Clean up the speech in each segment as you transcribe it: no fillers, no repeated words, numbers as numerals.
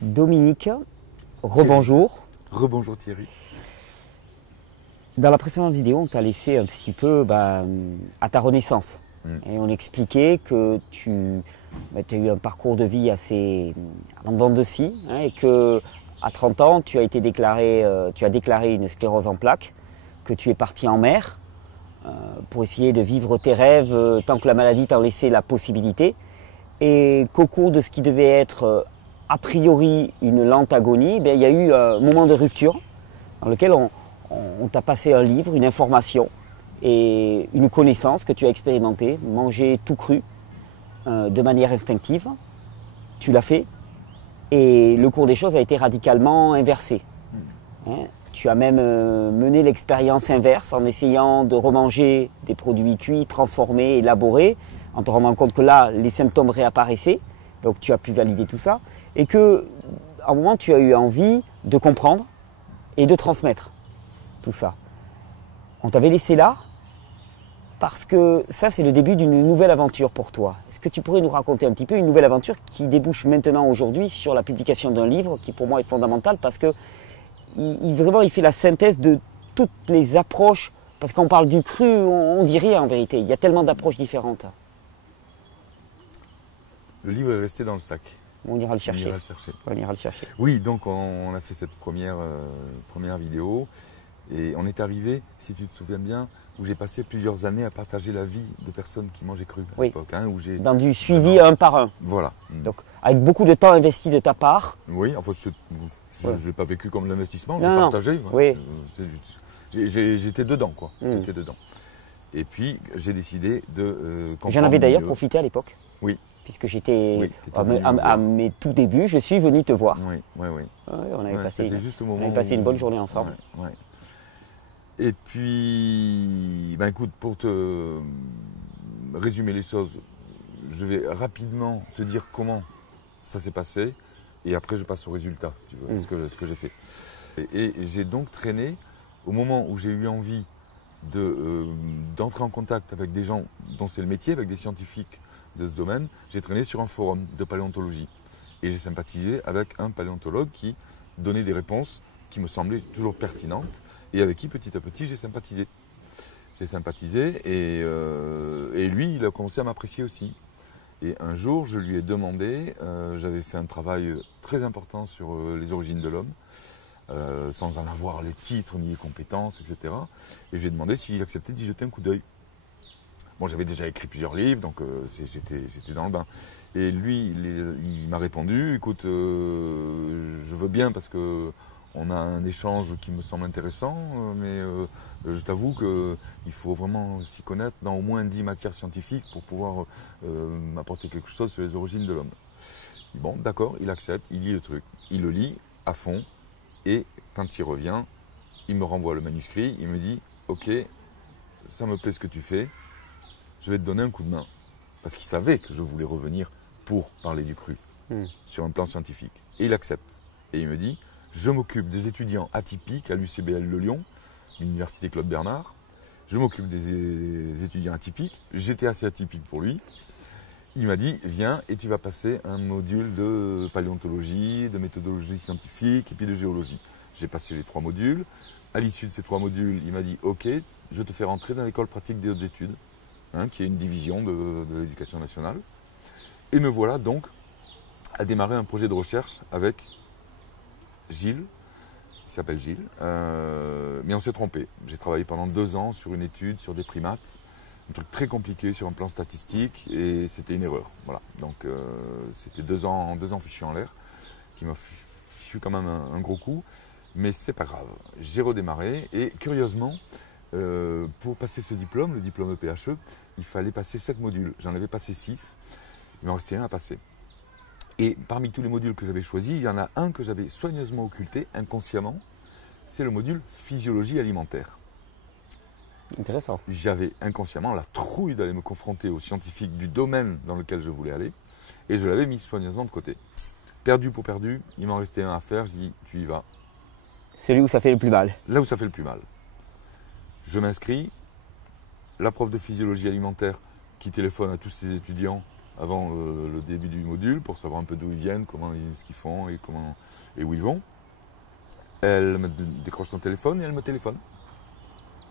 Dominique, rebonjour. Rebonjour Thierry. Dans la précédente vidéo, on t'a laissé un petit peu à ta renaissance. Et on expliquait que tu as eu un parcours de vie assez en dents de scie, et que à 30 ans, tu as déclaré une sclérose en plaques, que tu es parti en mer pour essayer de vivre tes rêves tant que la maladie t'en laissait la possibilité, et qu'au cours de ce qui devait être a priori une lente agonie, il y a eu un moment de rupture dans lequel on t'a passé un livre, une information et une connaissance que tu as expérimentée, manger tout cru de manière instinctive. Tu l'as fait et le cours des choses a été radicalement inversé. Tu as même mené l'expérience inverse en essayant de remanger des produits cuits, transformés, élaborés, en te rendant compte que là, les symptômes réapparaissaient. Donc tu as pu valider tout ça. Et qu'à un moment, tu as eu envie de comprendre et de transmettre tout ça. On t'avait laissé là parce que ça, c'est le début d'une nouvelle aventure pour toi. Est-ce que tu pourrais nous raconter un petit peu une nouvelle aventure qui débouche maintenant aujourd'hui sur la publication d'un livre qui pour moi est fondamental parce que vraiment il fait la synthèse de toutes les approches, parce qu'on parle du cru, on dit rien en vérité, il y a tellement d'approches différentes. Le livre est resté dans le sac. On ira le chercher. On ira le chercher. Oui, donc on a fait cette première vidéo et on est arrivé, si tu te souviens bien, où j'ai passé plusieurs années à partager la vie de personnes qui mangeaient cru à l'époque. Dans du suivi un par un. Voilà. Donc avec beaucoup de temps investi de ta part. Oui, enfin je ne l'ai pas vécu comme l'investissement, j'ai partagé. Oui. J'étais dedans, quoi. J'étais dedans. Et puis j'ai décidé de J'en avais d'ailleurs profité à l'époque. Oui. Puisque j'étais à mes tout débuts, je suis venu te voir. Oui. On avait passé une bonne journée ensemble. Ouais. Et puis, écoute, pour te résumer les choses, je vais rapidement te dire comment ça s'est passé et après je passe au résultat, si tu veux, ce que j'ai fait. Et j'ai donc traîné, au moment où j'ai eu envie d'entrer en contact avec des gens dont c'est le métier, avec des scientifiques de ce domaine, j'ai traîné sur un forum de paléontologie et j'ai sympathisé avec un paléontologue qui donnait des réponses qui me semblaient toujours pertinentes et avec qui petit à petit j'ai sympathisé. Et lui il a commencé à m'apprécier aussi. Et un jour je lui ai demandé, j'avais fait un travail très important sur les origines de l'homme, sans en avoir les titres ni les compétences, etc. Et je lui ai demandé s'il acceptait d'y jeter un coup d'œil. Bon, j'avais déjà écrit plusieurs livres, donc j'étais dans le bain. Et lui, il m'a répondu, écoute, je veux bien parce qu'on a un échange qui me semble intéressant, mais je t'avoue qu'il faut vraiment s'y connaître dans au moins 10 matières scientifiques pour pouvoir m'apporter quelque chose sur les origines de l'homme. Bon, d'accord, il accepte, il lit le truc. Il le lit à fond, et quand il revient, il me renvoie le manuscrit, il me dit, ok, ça me plaît ce que tu fais, je vais te donner un coup de main. Parce qu'il savait que je voulais revenir pour parler du cru, sur un plan scientifique. Et il accepte. Et il me dit, je m'occupe des étudiants atypiques à l'UCBL de Lyon, l'université Claude Bernard. Je m'occupe des étudiants atypiques. J'étais assez atypique pour lui. Il m'a dit, viens et tu vas passer un module de paléontologie, de méthodologie scientifique et puis de géologie. J'ai passé les 3 modules. À l'issue de ces 3 modules, il m'a dit, ok, je te fais rentrer dans l'école pratique des hautes études. Qui est une division de l'éducation nationale. Et me voilà donc à démarrer un projet de recherche avec Gilles, qui s'appelle Gilles, mais on s'est trompé. J'ai travaillé pendant 2 ans sur une étude sur des primates, un truc très compliqué sur un plan statistique, et c'était une erreur. Voilà. Donc c'était 2 ans fichus en l'air, qui m'a fichu quand même un gros coup, mais c'est pas grave. J'ai redémarré, et curieusement, pour passer ce diplôme, le diplôme EPHE, il fallait passer 7 modules. J'en avais passé 6, il m'en restait un à passer. Et parmi tous les modules que j'avais choisis, il y en a un que j'avais soigneusement occulté, inconsciemment, c'est le module physiologie alimentaire. Intéressant. J'avais inconsciemment la trouille d'aller me confronter aux scientifiques du domaine dans lequel je voulais aller, et je l'avais mis soigneusement de côté. Perdu pour perdu, il m'en restait un à faire, je dis, tu y vas. Celui où ça fait le plus mal. Là où ça fait le plus mal. Je m'inscris, la prof de physiologie alimentaire qui téléphone à tous ses étudiants avant le début du module pour savoir un peu d'où ils viennent, ce qu'ils font et où ils vont. Elle me décroche son téléphone et elle me téléphone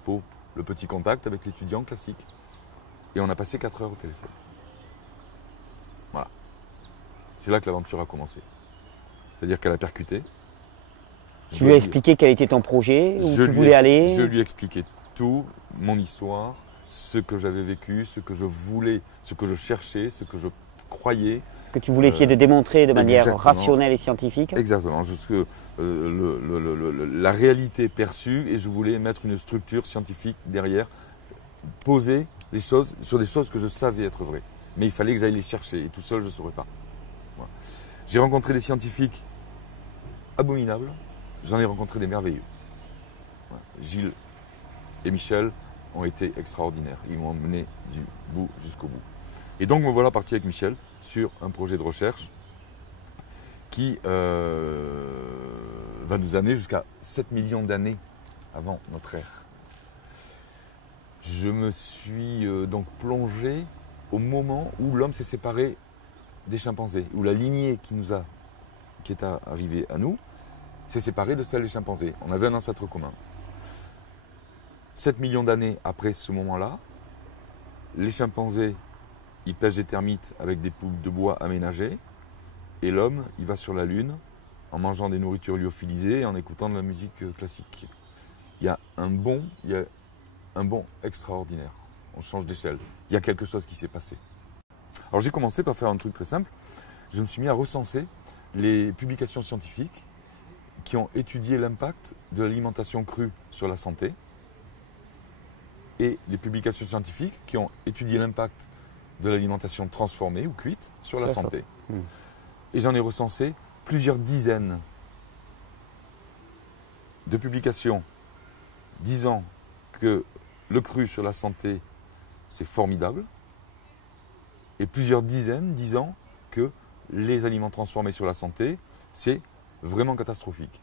pour le petit contact avec l'étudiant classique. Et on a passé 4 heures au téléphone. Voilà. C'est là que l'aventure a commencé. C'est-à-dire qu'elle a percuté. Tu lui as expliqué quel était ton projet, où tu voulais aller? Je lui ai expliqué tout, mon histoire, ce que j'avais vécu, ce que je voulais, ce que je cherchais, ce que je croyais. Ce que tu voulais essayer de démontrer de manière exactement. Rationnelle et scientifique. Exactement, la réalité perçue, et je voulais mettre une structure scientifique derrière, poser les choses sur des choses que je savais être vraies. Mais il fallait que j'aille les chercher, et tout seul je ne saurais pas. Voilà. J'ai rencontré des scientifiques abominables, j'en ai rencontré des merveilleux. Voilà. Gilles et Michel ont été extraordinaires, ils m'ont mené du bout jusqu'au bout. Et donc me voilà parti avec Michel sur un projet de recherche qui va nous amener jusqu'à 7 millions d'années avant notre ère. Je me suis donc plongé au moment où l'homme s'est séparé des chimpanzés, où la lignée qui est arrivée à nous s'est séparée de celle des chimpanzés. On avait un ancêtre commun. 7 millions d'années après ce moment-là, les chimpanzés, ils pêchent des termites avec des poules de bois aménagées, et l'homme, il va sur la Lune en mangeant des nourritures lyophilisées et en écoutant de la musique classique. Il y a un bond extraordinaire. On change d'échelle. Il y a quelque chose qui s'est passé. Alors j'ai commencé par faire un truc très simple. Je me suis mis à recenser les publications scientifiques qui ont étudié l'impact de l'alimentation crue sur la santé et les publications scientifiques qui ont étudié l'impact de l'alimentation transformée ou cuite sur la santé. Et j'en ai recensé plusieurs dizaines de publications disant que le cru sur la santé, c'est formidable, et plusieurs dizaines disant que les aliments transformés sur la santé, c'est vraiment catastrophique.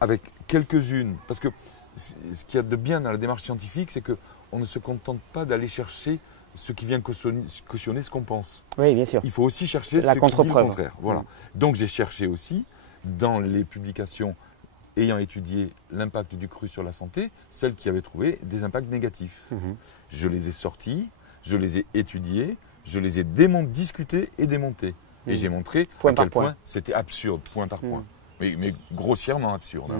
Avec quelques-unes, parce que ce qu'il y a de bien dans la démarche scientifique, c'est qu'on ne se contente pas d'aller chercher ce qui vient cautionner ce qu'on pense. Oui, bien sûr. Il faut aussi chercher la ce qui dit le contre-preuve. contraire. Voilà. Donc j'ai cherché aussi, dans les publications ayant étudié l'impact du cru sur la santé, celles qui avaient trouvé des impacts négatifs. Je les ai sortis, je les ai étudiés, je les ai discutés et démontés. Et j'ai montré à quel point c'était absurde, point par point. Mais grossièrement absurde.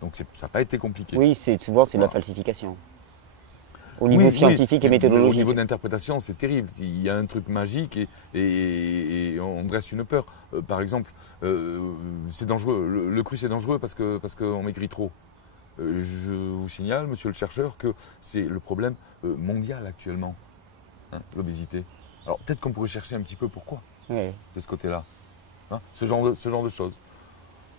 Donc ça n'a pas été compliqué. Oui, souvent c'est de la falsification. Au niveau scientifique et méthodologique. Au niveau d'interprétation, c'est terrible. Il y a un truc magique et on dresse une peur. Par exemple, c'est dangereux. Le cru, c'est dangereux parce qu'on maigrit trop. Je vous signale, monsieur le chercheur, que c'est le problème mondial actuellement, l'obésité. Alors peut-être qu'on pourrait chercher un petit peu pourquoi de ce côté-là. Ce genre de choses.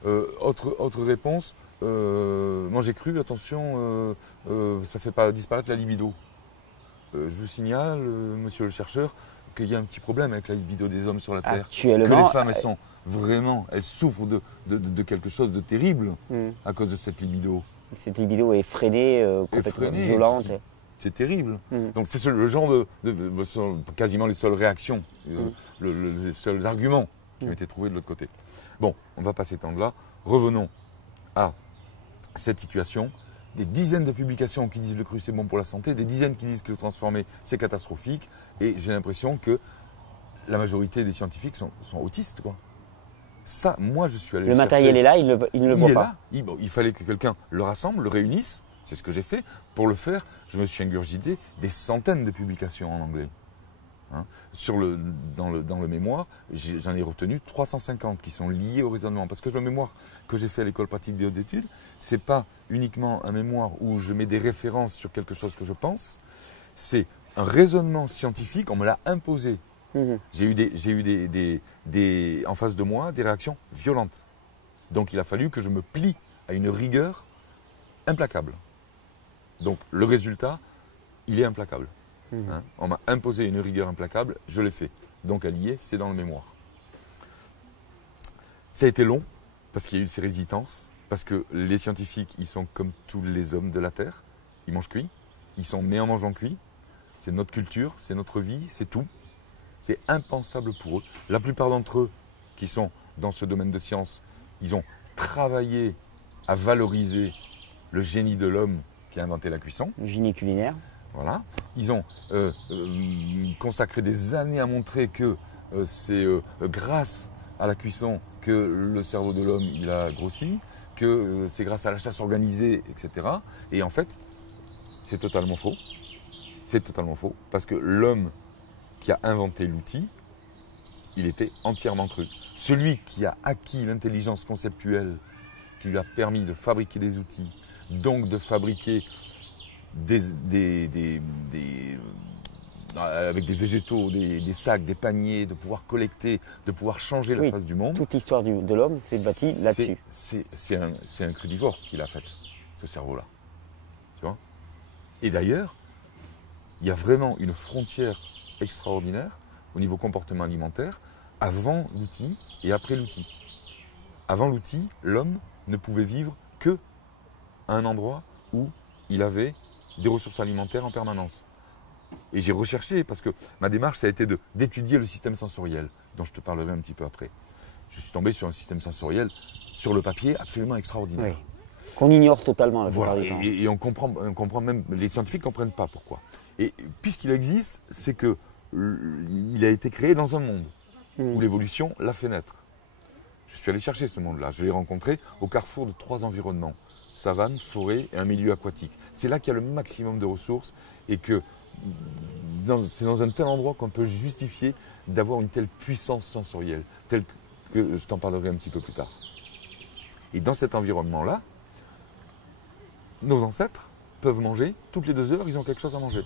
Autre réponse. Moi j'ai cru, attention, ça ne fait pas disparaître la libido. Je vous signale, monsieur le chercheur, qu'il y a un petit problème avec la libido des hommes sur la Terre. Actuellement, que les femmes, elles souffrent de quelque chose de terrible à cause de cette libido. Cette libido est freinée, complètement violente. C'est terrible. Donc c'est le genre quasiment les seules réactions, les seuls arguments qui ont été trouvés de l'autre côté. Bon, on va pas s'étendre là. Revenons à cette situation, des dizaines de publications qui disent le cru c'est bon pour la santé, des dizaines qui disent que le transformé c'est catastrophique, et j'ai l'impression que la majorité des scientifiques sont autistes, quoi. Ça, moi je suis allé le matériel est là, il ne le voit pas. Il fallait que quelqu'un le rassemble, le réunisse, c'est ce que j'ai fait. Pour le faire, je me suis ingurgité des centaines de publications en anglais. Dans le mémoire, j'en ai retenu 350 qui sont liés au raisonnement. Parce que le mémoire que j'ai fait à l'école pratique des hautes études, ce n'est pas uniquement un mémoire où je mets des références sur quelque chose que je pense, c'est un raisonnement scientifique, on me l'a imposé. J'ai eu en face de moi des réactions violentes. Donc il a fallu que je me plie à une rigueur implacable. Donc le résultat, il est implacable. On m'a imposé une rigueur implacable, je l'ai fait. Donc elle y est, c'est dans le mémoire. Ça a été long, parce qu'il y a eu ces résistances, parce que les scientifiques, ils sont comme tous les hommes de la Terre, ils mangent cuit, ils sont nés en mangeant cuit, c'est notre culture, c'est notre vie, c'est tout. C'est impensable pour eux. La plupart d'entre eux qui sont dans ce domaine de science, ils ont travaillé à valoriser le génie de l'homme qui a inventé la cuisson. Le génie culinaire. Voilà. Ils ont consacré des années à montrer que c'est grâce à la cuisson que le cerveau de l'homme il a grossi, que c'est grâce à la chasse organisée, etc. Et en fait, c'est totalement faux. C'est totalement faux. Parce que l'homme qui a inventé l'outil, il était entièrement cru. Celui qui a acquis l'intelligence conceptuelle qui lui a permis de fabriquer des outils, donc de fabriquer avec des végétaux, des sacs, des paniers, de pouvoir collecter, de pouvoir changer la face du monde. Toute l'histoire de l'homme s'est bâtie là-dessus. C'est un crudivore qui l'a fait, ce cerveau-là. Tu vois ? Et d'ailleurs, il y a vraiment une frontière extraordinaire au niveau comportement alimentaire avant l'outil et après l'outil. Avant l'outil, l'homme ne pouvait vivre que à un endroit où il avait des ressources alimentaires en permanence. Et j'ai recherché, parce que ma démarche, ça a été d'étudier le système sensoriel, dont je te parlerai un petit peu après. Je suis tombé sur un système sensoriel, sur le papier, absolument extraordinaire. Oui. Qu'on ignore totalement la plupart voilà, du temps. Et on comprend même, les scientifiques ne comprennent pas pourquoi. Et puisqu'il existe, c'est qu'il a été créé dans un monde où l'évolution l'a fait naître. Je suis allé chercher ce monde-là. Je l'ai rencontré au carrefour de 3 environnements. Savane, forêt et un milieu aquatique. C'est là qu'il y a le maximum de ressources et que c'est dans un tel endroit qu'on peut justifier d'avoir une telle puissance sensorielle, telle que je t'en parlerai un petit peu plus tard. Et dans cet environnement-là, nos ancêtres peuvent manger, toutes les 2 heures, ils ont quelque chose à manger.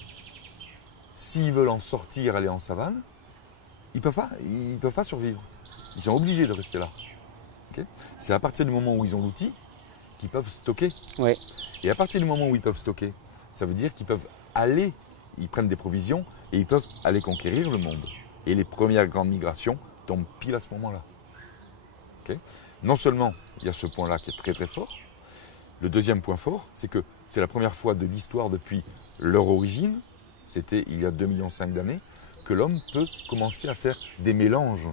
S'ils veulent en sortir, aller en savane, ils ne peuvent pas survivre. Ils sont obligés de rester là. Okay ? C'est à partir du moment où ils ont l'outil qu'ils peuvent stocker. Ouais. Et à partir du moment où ils peuvent stocker, ça veut dire qu'ils peuvent aller, ils prennent des provisions et ils peuvent aller conquérir le monde. Et les premières grandes migrations tombent pile à ce moment-là. Okay ? Non seulement il y a ce point-là qui est très très fort, le deuxième point fort, c'est que c'est la première fois de l'histoire depuis leur origine, c'était il y a 2,5 millions d'années, que l'homme peut commencer à faire des mélanges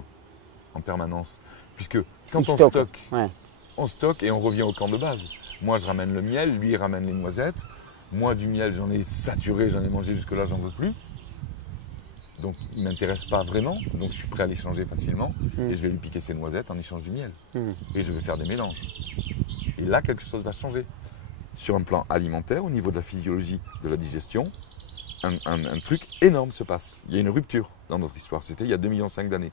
en permanence. Puisque quand on stocke, on stocke et on revient au camp de base. Moi, je ramène le miel, lui, il ramène les noisettes. Moi, du miel, j'en ai saturé, j'en ai mangé jusque-là, j'en veux plus. Donc, il ne m'intéresse pas vraiment. Donc, je suis prêt à l'échanger facilement. Et je vais lui piquer ses noisettes en échange du miel. Et je vais faire des mélanges. Et là, quelque chose va changer. Sur un plan alimentaire, au niveau de la physiologie de la digestion, un truc énorme se passe. Il y a une rupture dans notre histoire. C'était il y a 2,5 millions d'années.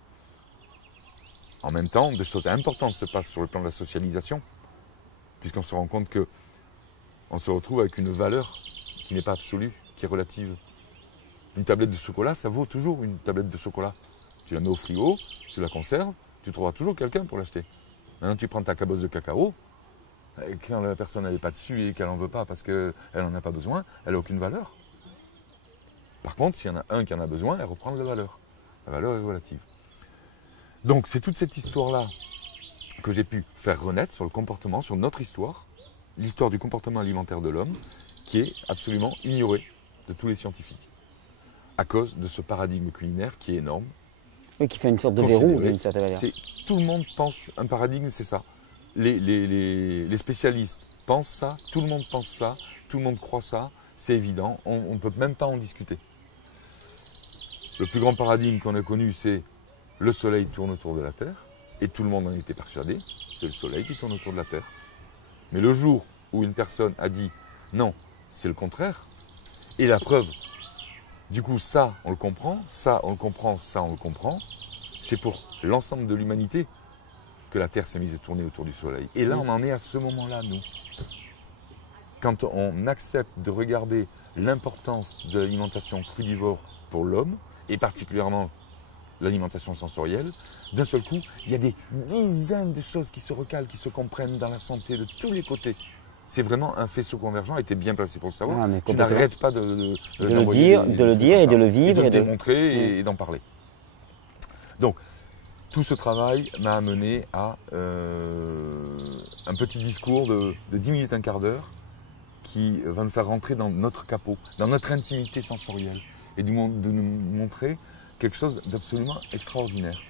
En même temps, des choses importantes se passent sur le plan de la socialisation, puisqu'on se rend compte qu'on se retrouve avec une valeur qui n'est pas absolue, qui est relative. Une tablette de chocolat, ça vaut toujours une tablette de chocolat. Tu la mets au frigo, tu la conserves, tu trouveras toujours quelqu'un pour l'acheter. Maintenant, tu prends ta cabosse de cacao, et quand la personne n'est pas dessus et qu'elle n'en veut pas parce qu'elle n'en a pas besoin, elle n'a aucune valeur. Par contre, s'il y en a un qui en a besoin, elle reprend de la valeur. La valeur est relative. Donc c'est toute cette histoire-là que j'ai pu faire renaître sur le comportement, sur notre histoire, l'histoire du comportement alimentaire de l'homme, qui est absolument ignorée de tous les scientifiques, à cause de ce paradigme culinaire qui est énorme. Oui, qui fait une sorte de verrou d'une certaine manière. Tout le monde pense, un paradigme c'est ça. Les spécialistes pensent ça, tout le monde pense ça, tout le monde croit ça, c'est évident, on ne peut même pas en discuter. Le plus grand paradigme qu'on a connu, c'est le soleil tourne autour de la Terre, et tout le monde en était persuadé, c'est le soleil qui tourne autour de la Terre. Mais le jour où une personne a dit non, c'est le contraire, et la preuve, du coup ça on le comprend, ça on le comprend, ça on le comprend, c'est pour l'ensemble de l'humanité que la Terre s'est mise à tourner autour du soleil. Et là on en est à ce moment-là, nous. Quand on accepte de regarder l'importance de l'alimentation crudivore pour l'homme, et particulièrement l'alimentation sensorielle, d'un seul coup, il y a des dizaines de choses qui se recalent, qui se comprennent dans la santé de tous les côtés. C'est vraiment un faisceau convergent, et tu es bien placé pour le savoir. Tu n'arrêtes pas de le dire et de le vivre. Et de le démontrer et d'en parler. Donc, tout ce travail m'a amené à un petit discours de 10 minutes, un quart d'heure, qui va nous faire rentrer dans notre capot, dans notre intimité sensorielle, et de nous montrer quelque chose d'absolument extraordinaire.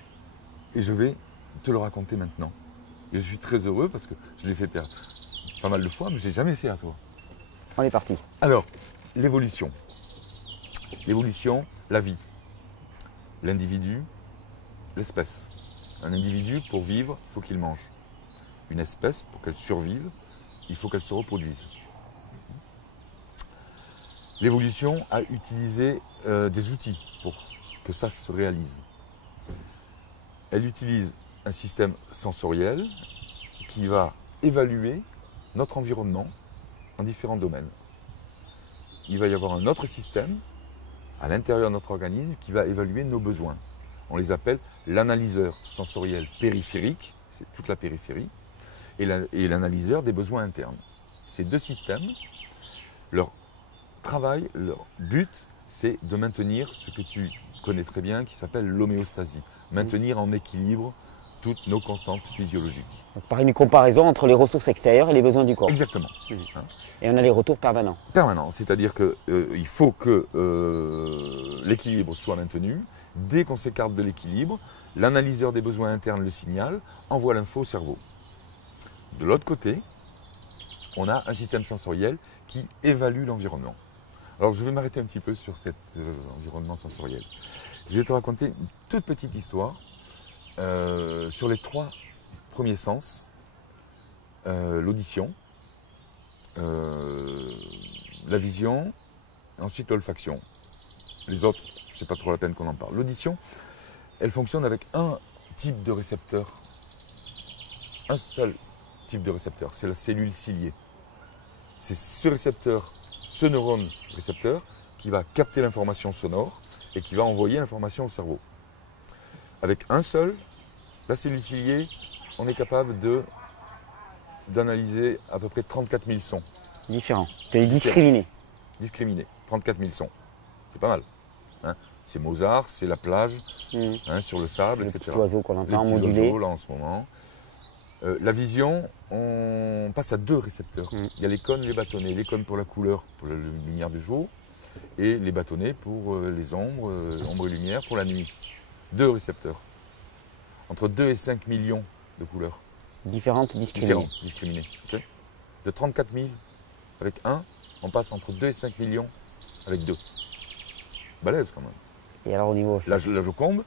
Et je vais te le raconter maintenant. Et je suis très heureux parce que je l'ai fait pas mal de fois, mais je ne l'ai jamais fait à toi. On est parti. Alors, l'évolution. L'évolution, la vie. L'individu, l'espèce. Un individu, pour vivre, il faut qu'il mange. Une espèce, pour qu'elle survive, il faut qu'elle se reproduise. L'évolution a utilisé des outils pour que ça se réalise. Elle utilise un système sensoriel qui va évaluer notre environnement en différents domaines. Il va y avoir un autre système à l'intérieur de notre organisme qui va évaluer nos besoins. On les appelle l'analyseur sensoriel périphérique, c'est toute la périphérie, et l'analyseur des besoins internes. Ces deux systèmes, leur travail, leur but, c'est de maintenir ce que tu connais très bien, qui s'appelle l'homéostasie. Maintenir en équilibre toutes nos constantes physiologiques. Donc, par une comparaison entre les ressources extérieures et les besoins du corps. Exactement. Et on a les retours permanents. Permanents, c'est-à-dire qu'il faut que l'équilibre soit maintenu. Dès qu'on s'écarte de l'équilibre, l'analyseur des besoins internes le signale, envoie l'info au cerveau. De l'autre côté, on a un système sensoriel qui évalue l'environnement. Alors je vais m'arrêter un petit peu sur cet environnement sensoriel. Je vais te raconter une toute petite histoire sur les 3 premiers sens. L'audition, la vision, et ensuite l'olfaction. Les autres, c'est pas trop la peine qu'on en parle. L'audition, elle fonctionne avec un type de récepteur. Un seul type de récepteur, c'est la cellule ciliée. C'est ce récepteur, ce neurone récepteur, qui va capter l'information sonore et qui va envoyer l'information au cerveau. Avec un seul, la cellule ciliée, on est capable d'analyser à peu près 34 000 sons. Différents. De les discriminer. Discriminés. 34 000 sons. C'est pas mal. Hein, c'est Mozart, c'est la plage, sur le sable, le etc. petit oiseau qu'on entend le petit modulé. oiseau, là, en ce moment. La vision, on passe à 2 récepteurs. Il y a les cônes, les bâtonnets. Les cônes pour la couleur, pour la lumière du jour, et les bâtonnets pour les ombres, ombre et lumière pour la nuit. 2 récepteurs. Entre 2 et 5 millions de couleurs. Différentes, discriminées. Discriminées. Okay. De 34 000 avec 1, on passe entre 2 et 5 millions avec 2. Balèze quand même. Et alors au niveau... La Joconde,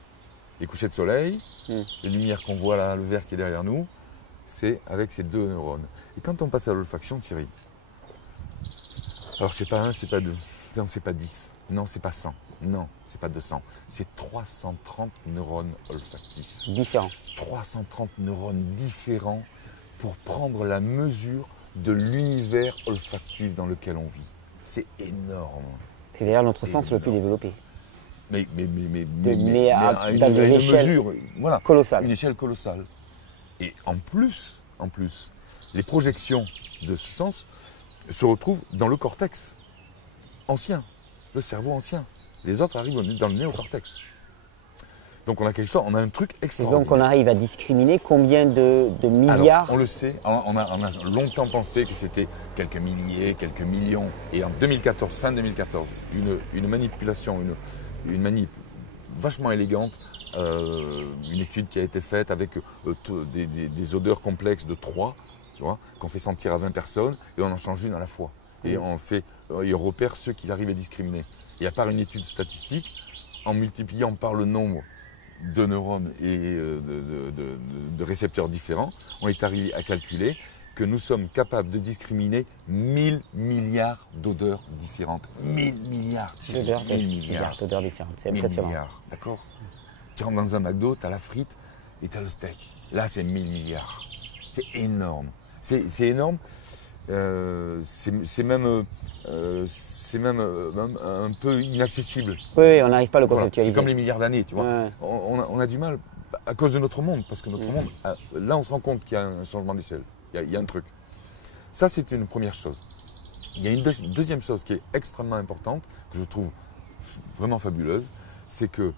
les couchers de soleil, les lumières qu'on voit là, le vert qui est derrière nous, c'est avec ces 2 neurones. Et quand on passe à l'olfaction, Thierry, alors c'est pas 1, c'est pas 2, non, c'est pas 10, non, c'est pas 100, non, c'est pas 200, c'est 330 neurones olfactifs. Différents. 330 neurones différents pour prendre la mesure de l'univers olfactif dans lequel on vit. C'est énorme. C'est d'ailleurs notre sens le plus développé. Mais à une des échelles mesure, voilà, colossales. une échelle colossale. Et en plus, les projections de ce sens se retrouvent dans le cortex ancien, le cerveau ancien. Les autres arrivent dans le néocortex. Donc on a quelque chose, on a un truc extraordinaire. Donc on arrive à discriminer combien de milliards. Alors, on le sait, on a longtemps pensé que c'était quelques milliers, quelques millions. Et en 2014, fin 2014, une manipulation, une manip vachement élégante, une étude qui a été faite avec des odeurs complexes de 3, tu vois, qu'on fait sentir à 20 personnes et on en change une à la fois. Et on repère ceux qui arrivent à discriminer. Et à part une étude statistique, en multipliant par le nombre de neurones et de récepteurs différents, on est arrivé à calculer que nous sommes capables de discriminer 1000 milliards d'odeurs différentes. 1000 milliards d'odeurs différentes, c'est impressionnant. 1000 milliards, d'accord. Tu rentres dans un McDo, tu as la frite et tu as le steak. Là, c'est 1000 milliards. C'est énorme. C'est énorme. C'est même un peu inaccessible. Oui, on n'arrive pas à le conceptualiser. C'est comme les milliards d'années, tu vois. Ouais. On a du mal à cause de notre monde, parce que notre monde, là, on se rend compte qu'il y a un changement d'échelle. Il y a un truc. Ça, c'est une première chose. Il y a une deuxième chose qui est extrêmement importante, que je trouve vraiment fabuleuse, c'est que,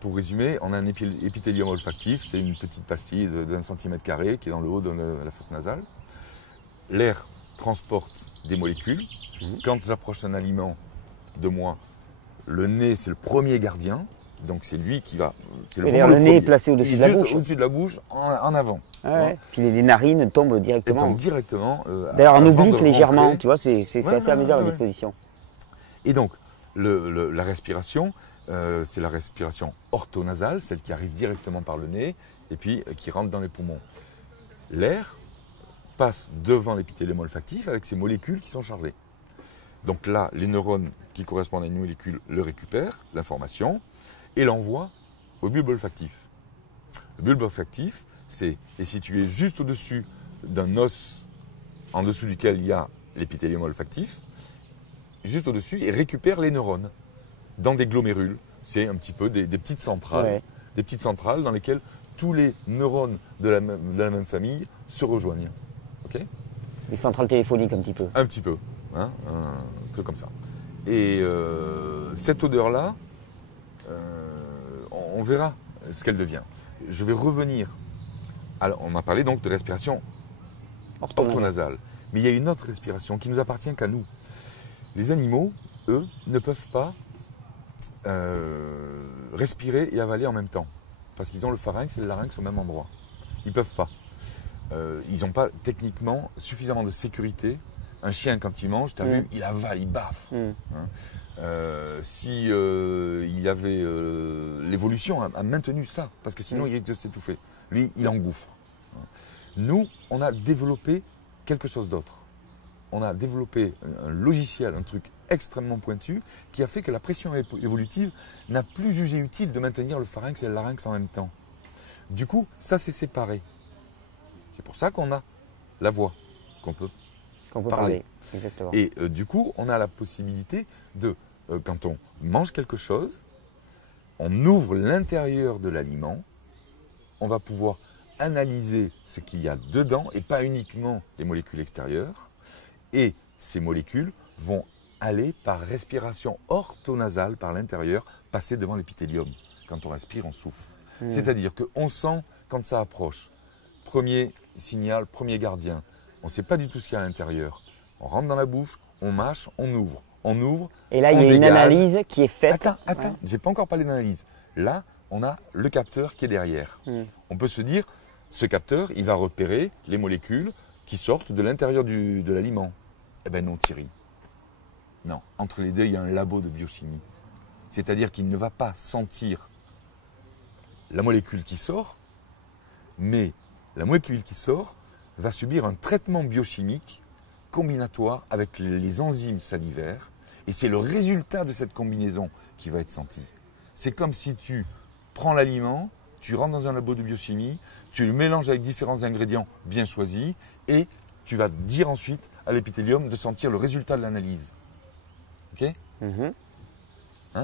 pour résumer, on a un épithélium olfactif, c'est une petite pastille d'1 cm² qui est dans le haut de la fosse nasale. L'air transporte des molécules. Quand j'approche un aliment de moi, le nez, c'est le premier gardien. Donc c'est lui qui va. C'est Et d'ailleurs, le nez est placé au-dessus de la bouche. Au-dessus de la bouche, en avant. Ouais. Puis les narines tombent directement. Elles tombent directement. D'ailleurs, on oblique de légèrement, rentrer. tu vois, c'est assez amusant la disposition. Et donc, la respiration, c'est la respiration orthonasale, celle qui arrive directement par le nez et puis qui rentre dans les poumons. L'air passe devant l'épithélium olfactif avec ces molécules qui sont chargées. Donc là, les neurones qui correspondent à une molécule le récupèrent, l'information, et l'envoient au bulbe olfactif. Le bulbe olfactif est situé juste au-dessus d'un os en dessous duquel il y a l'épithélium olfactif, juste au-dessus, et récupère les neurones dans des glomérules. C'est un petit peu des petites centrales, des petites centrales dans lesquelles tous les neurones de la même famille se rejoignent. Okay, les centrales téléphoniques un petit peu. Un petit peu, hein, un truc comme ça. Et cette odeur-là, on verra ce qu'elle devient. Je vais revenir. Alors, on a parlé donc de respiration orthonasale. Mais il y a une autre respiration qui ne nous appartient qu'à nous. Les animaux, eux, ne peuvent pas respirer et avaler en même temps. Parce qu'ils ont le pharynx et le larynx au même endroit. Ils ne peuvent pas. Ils n'ont pas techniquement suffisamment de sécurité. Un chien, quand il mange, tu as vu, il avale, il baffe. Hein. Si il y avait l'évolution a maintenu ça, parce que sinon il risque de s'étouffer. Lui, il engouffre. Nous, on a développé quelque chose d'autre. On a développé un logiciel, un truc extrêmement pointu, qui a fait que la pression évolutive n'a plus jugé utile de maintenir le pharynx et le larynx en même temps. Du coup, ça s'est séparé. C'est pour ça qu'on a la voix, qu'on peut parler. Exactement. Et du coup, on a la possibilité de, quand on mange quelque chose, on ouvre l'intérieur de l'aliment, on va pouvoir analyser ce qu'il y a dedans et pas uniquement les molécules extérieures. Et ces molécules vont aller par respiration orthonasale par l'intérieur, passer devant l'épithélium. Quand on respire, on souffle. C'est-à-dire qu'on sent quand ça approche. Premier signal, premier gardien. On ne sait pas du tout ce qu'il y a à l'intérieur. On rentre dans la bouche, on mâche, on ouvre. On ouvre. Et là, il y a une analyse qui est faite. Attends, je n'ai pas encore parlé d'analyse. Là, on a le capteur qui est derrière. On peut se dire, ce capteur, il va repérer les molécules qui sortent de l'intérieur de l'aliment. Eh bien non, Thierry. Non, entre les deux, il y a un labo de biochimie. C'est-à-dire qu'il ne va pas sentir la molécule qui sort, mais la molécule qui sort va subir un traitement biochimique combinatoire avec les enzymes salivaires, et c'est le résultat de cette combinaison qui va être senti. C'est comme si tu prends l'aliment, tu rentres dans un labo de biochimie, tu le mélanges avec différents ingrédients bien choisis, et tu vas dire ensuite à l'épithélium de sentir le résultat de l'analyse. Ok ?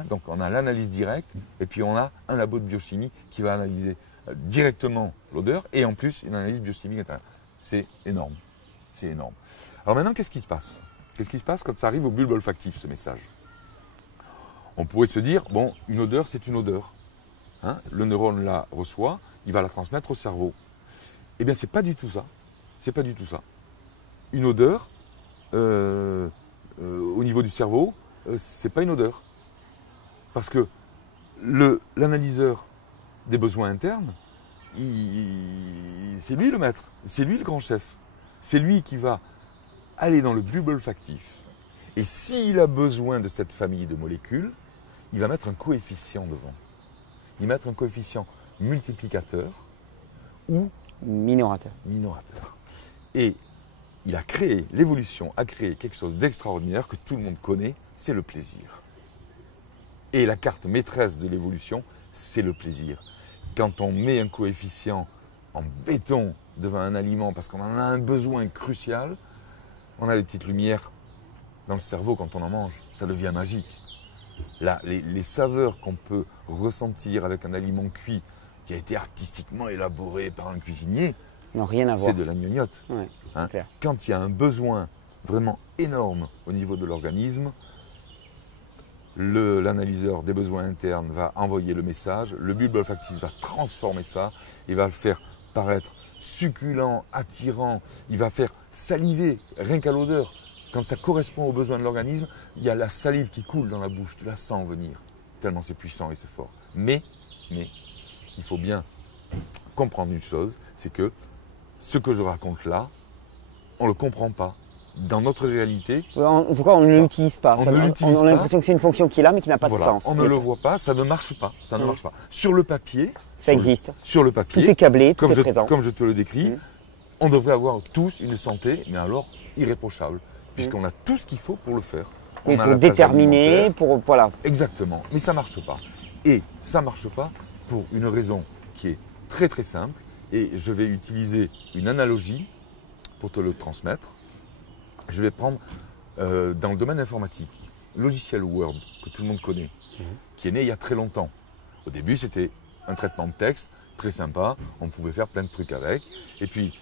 Donc on a l'analyse directe, et puis on a un labo de biochimie qui va analyser directement l'odeur, et en plus une analyse biochimique intérieure. C'est énorme. C'est énorme. Alors maintenant, qu'est-ce qui se passe ? Qu'est-ce qui se passe quand ça arrive au bulbe olfactif, ce message ? On pourrait se dire, bon, une odeur, c'est une odeur. Hein, le neurone la reçoit, il va la transmettre au cerveau. Eh bien, c'est pas du tout ça. C'est pas du tout ça. Une odeur, au niveau du cerveau, c'est pas une odeur. Parce que l'analyseur des besoins internes, c'est lui le maître, c'est lui le grand chef. C'est lui qui va aller dans le bulbe olfactif. Et s'il a besoin de cette famille de molécules, il va mettre un coefficient devant. Il va mettre un coefficient multiplicateur ou minorateur. Et il a créé, l'évolution a créé quelque chose d'extraordinaire que tout le monde connaît, c'est le plaisir. Et la carte maîtresse de l'évolution, c'est le plaisir. Quand on met un coefficient en béton devant un aliment parce qu'on en a un besoin crucial, on a des petites lumières dans le cerveau quand on en mange. Ça devient magique. Là, les saveurs qu'on peut ressentir avec un aliment cuit qui a été artistiquement élaboré par un cuisinier, n'ont rien à voir. C'est de la gnognotte. Ouais, hein. Quand il y a un besoin vraiment énorme au niveau de l'organisme, l'analyseur des besoins internes va envoyer le message, le bulbe olfactif va transformer ça, il va le faire paraître succulent, attirant, il va faire saliver, rien qu'à l'odeur. Quand ça correspond aux besoins de l'organisme, il y a la salive qui coule dans la bouche, tu la sens venir. tellement c'est puissant et c'est fort. Mais, il faut bien comprendre une chose, c'est que ce que je raconte là, on ne le comprend pas. Dans notre réalité… En tout cas, on ne l'utilise pas. On a l'impression que c'est une fonction qui est là, mais qui n'a pas de sens. On ne le voit pas, ça ne marche pas. Ça ne marche pas. Sur le papier… Ça existe. Sur le papier… Tout est câblé, tout est présent. Comme je te le décris, on devrait avoir tous une santé, mais alors irréprochable, puisqu'on a tout ce qu'il faut pour le faire. Oui, pour déterminer, pour… Voilà. Exactement, mais ça ne marche pas. Et ça ne marche pas pour une raison qui est très très simple, et je vais utiliser une analogie pour te le transmettre. Je vais prendre dans le domaine informatique, le logiciel Word, que tout le monde connaît, qui est né il y a très longtemps. Au début, c'était un traitement de texte très sympa, on pouvait faire plein de trucs avec. Et puis,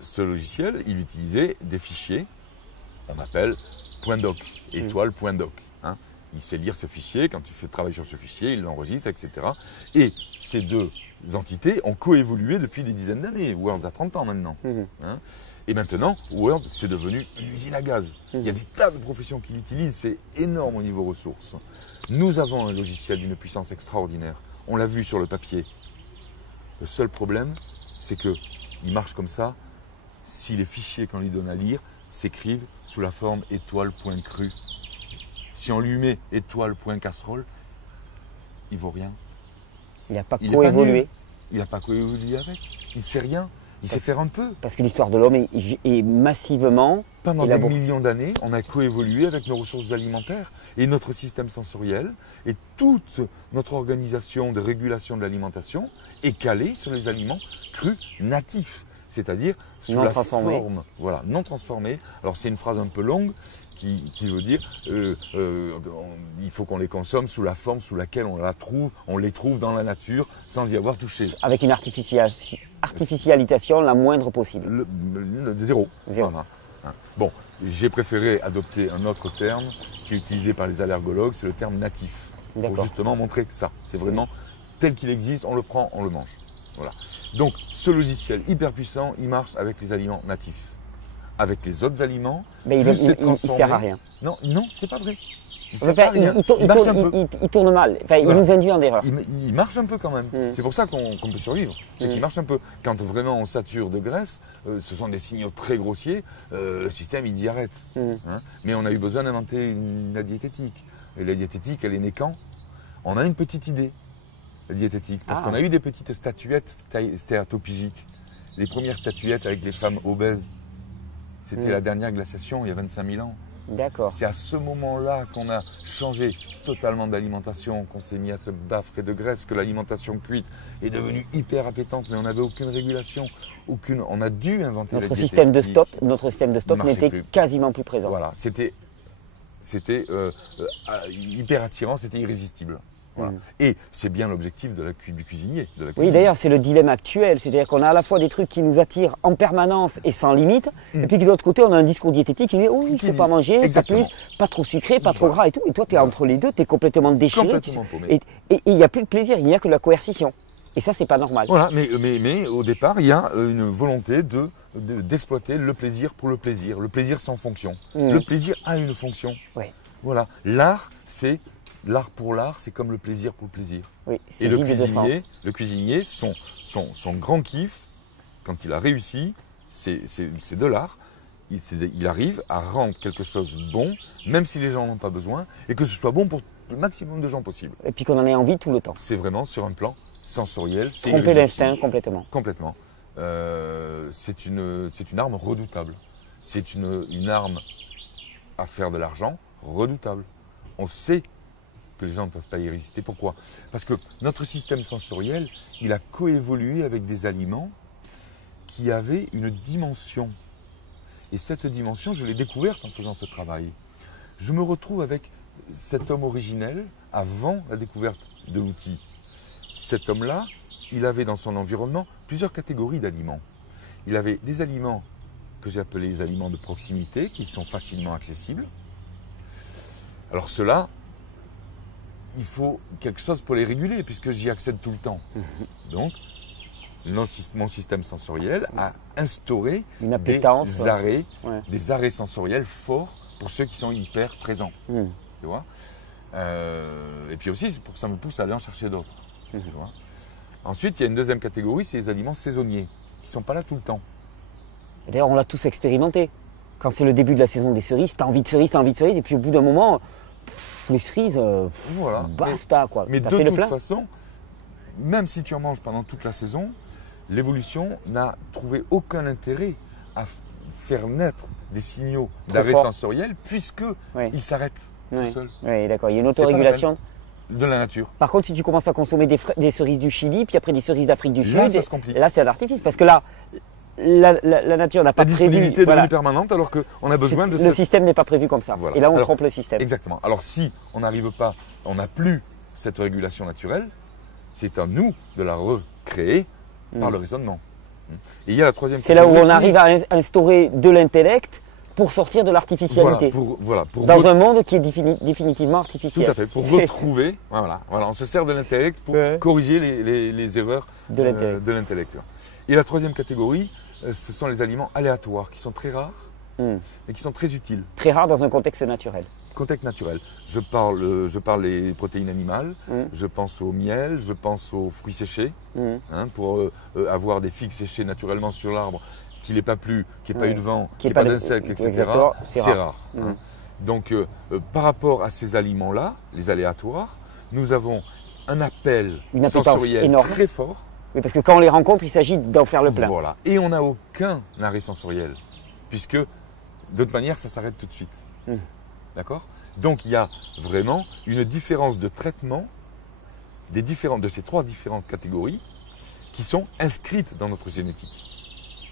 ce logiciel, il utilisait des fichiers, on appelle .doc, étoile .doc. Hein. Il sait lire ce fichier, quand tu fais travail sur ce fichier, il l'enregistre, etc. Et ces deux entités ont coévolué depuis des dizaines d'années. Word a 30 ans maintenant. Hein. Et maintenant, Word, c'est devenu une usine à gaz. Il y a des tas de professions qui l'utilisent, c'est énorme au niveau ressources. Nous avons un logiciel d'une puissance extraordinaire. On l'a vu sur le papier. Le seul problème, c'est qu'il marche comme ça si les fichiers qu'on lui donne à lire s'écrivent sous la forme étoile.cru. Si on lui met étoile.casserole, il ne vaut rien. Il n'a pas coévolué. Il n'a pas coévolué avec. Il ne sait rien. Il sait faire un peu. Parce que l'histoire de l'homme est massivement… Pendant des millions d'années, on a coévolué avec nos ressources alimentaires et notre système sensoriel et toute notre organisation de régulation de l'alimentation est calée sur les aliments crus natifs, c'est-à-dire sous la forme non transformée. Alors c'est une phrase un peu longue qui veut dire il faut qu'on les consomme sous la forme sous laquelle on les trouve dans la nature sans y avoir touché. Avec une artificialisation la moindre possible. Zéro. Voilà. Bon, j'ai préféré adopter un autre terme qui est utilisé par les allergologues, c'est le terme natif. Pour justement montrer que ça, c'est vraiment tel qu'il existe, on le prend, on le mange. Voilà. Donc ce logiciel hyper puissant, il marche avec les aliments natifs. Avec les autres aliments, mais il ne sert à rien. Non, c'est pas vrai. Il tourne mal, enfin, il nous induit en erreur. Il marche un peu quand même. C'est pour ça qu'on peut survivre. C'est qu'il marche un peu. Quand vraiment on sature de graisse, ce sont des signaux très grossiers, le système il dit arrête. Hein. Mais on a eu besoin d'inventer la diététique. Et la diététique, elle est née quand? On a une petite idée, la diététique. Parce qu'on a eu des petites statuettes stéatopigiques. Les premières statuettes avec des femmes obèses. C'était la dernière glaciation il y a 25 000 ans. D'accord. C'est à ce moment-là qu'on a changé totalement d'alimentation, qu'on s'est mis à se baffrer de graisse, que l'alimentation cuite est devenue hyper appétante, mais on n'avait aucune régulation, on a dû inventer notre système de stop. Notre système de stop n'était quasiment plus présent. Voilà, c'était hyper attirant, c'était irrésistible. Voilà. Et c'est bien l'objectif du cuisinier. Oui, d'ailleurs, c'est le dilemme actuel. C'est-à-dire qu'on a à la fois des trucs qui nous attirent en permanence et sans limite, et puis de l'autre côté, on a un discours diététique qui dit oh, il ne faut pas manger, pas plus, pas trop sucré, pas trop gras et tout. Et toi, tu es entre les deux, tu es complètement déchiré. Et il n'y a plus de plaisir, il n'y a que de la coercition. Et ça, c'est pas normal. Voilà, mais au départ, il y a une volonté d'exploiter le plaisir pour le plaisir sans fonction. Le plaisir a une fonction. Oui. Voilà. L'art pour l'art, c'est comme le plaisir pour le plaisir. Oui, et le cuisinier, son grand kiff, quand il a réussi, c'est de l'art. Il arrive à rendre quelque chose de bon, même si les gens n'en ont pas besoin, et que ce soit bon pour le maximum de gens possible. Et puis qu'on en ait envie tout le temps. C'est vraiment sur un plan sensoriel. Tromper l'instinct complètement. Complètement. C'est une arme redoutable. C'est une arme à faire de l'argent redoutable. On sait que les gens ne peuvent pas y résister. Pourquoi? Parce que notre système sensoriel, il a coévolué avec des aliments qui avaient une dimension. Et cette dimension, je l'ai découverte en faisant ce travail. Je me retrouve avec cet homme originel avant la découverte de l'outil. Cet homme-là, il avait dans son environnement plusieurs catégories d'aliments. Il avait des aliments que j'ai appelés les aliments de proximité, qui sont facilement accessibles. Alors ceux-là, il faut quelque chose pour les réguler, puisque j'y accède tout le temps. Donc, mon système sensoriel a instauré des arrêts sensoriels forts pour ceux qui sont hyper présents. Tu vois ? Et puis aussi, c'est pour que ça me pousse à aller en chercher d'autres. Tu vois. Ensuite, il y a une deuxième catégorie, c'est les aliments saisonniers, qui ne sont pas là tout le temps. D'ailleurs, on l'a tous expérimenté. Quand c'est le début de la saison des cerises, tu as envie de cerises, et puis au bout d'un moment, les cerises, Voilà. basta quoi. Mais de T'as fait le toute plein. façon, même si tu en manges pendant toute la saison, l'évolution n'a trouvé aucun intérêt à faire naître des signaux d'arrêt fort. sensoriel, puisque Oui. ils s'arrêtent tout seuls Oui, d'accord. Il y a une C'est pas la autorégulation. de la nature. Par contre, si tu commences à consommer des cerises du Chili, puis après des cerises d'Afrique du Là, Sud, ça se complique. là c'est un artifice. Parce que là, la nature n'a pas La prévu. disponibilité est Voilà. devenue permanente alors qu'on a besoin de Le système n'est pas prévu comme ça. Voilà. Et là, on Alors, trompe le système. Exactement. Alors si on n'arrive pas, on n'a plus cette régulation naturelle, c'est à nous de la recréer par le raisonnement. Et il y a la troisième C'est là où on catégorie. arrive à instaurer de l'intellect pour sortir de l'artificialité. Pour dans un monde qui est définitivement Tout artificiel. à fait, pour retrouver, voilà, on se sert de l'intellect pour corriger les erreurs De l'intellect. de l'intellect. Et la troisième catégorie, ce sont les aliments aléatoires qui sont très rares et qui sont très utiles. Très rare dans un contexte naturel. Contexte naturel. Je parle des protéines animales, je pense au miel, je pense aux fruits séchés, pour avoir des figues séchées naturellement sur l'arbre, qu'il n'ait pas plu, qu'il n'y ait pas eu de vent, qu'il n'y ait pas d'insectes, etc. Exactement, C'est rare. Donc, par rapport à ces aliments-là, les aléatoires, nous avons un appel Une appétence sensoriel énorme. très fort. Oui, parce que quand on les rencontre, il s'agit d'en faire le plein. Voilà. Et on n'a aucun arrêt sensoriel, puisque de toute manière, ça s'arrête tout de suite. D'accord? Donc, il y a vraiment une différence de traitement de ces trois différentes catégories qui sont inscrites dans notre génétique.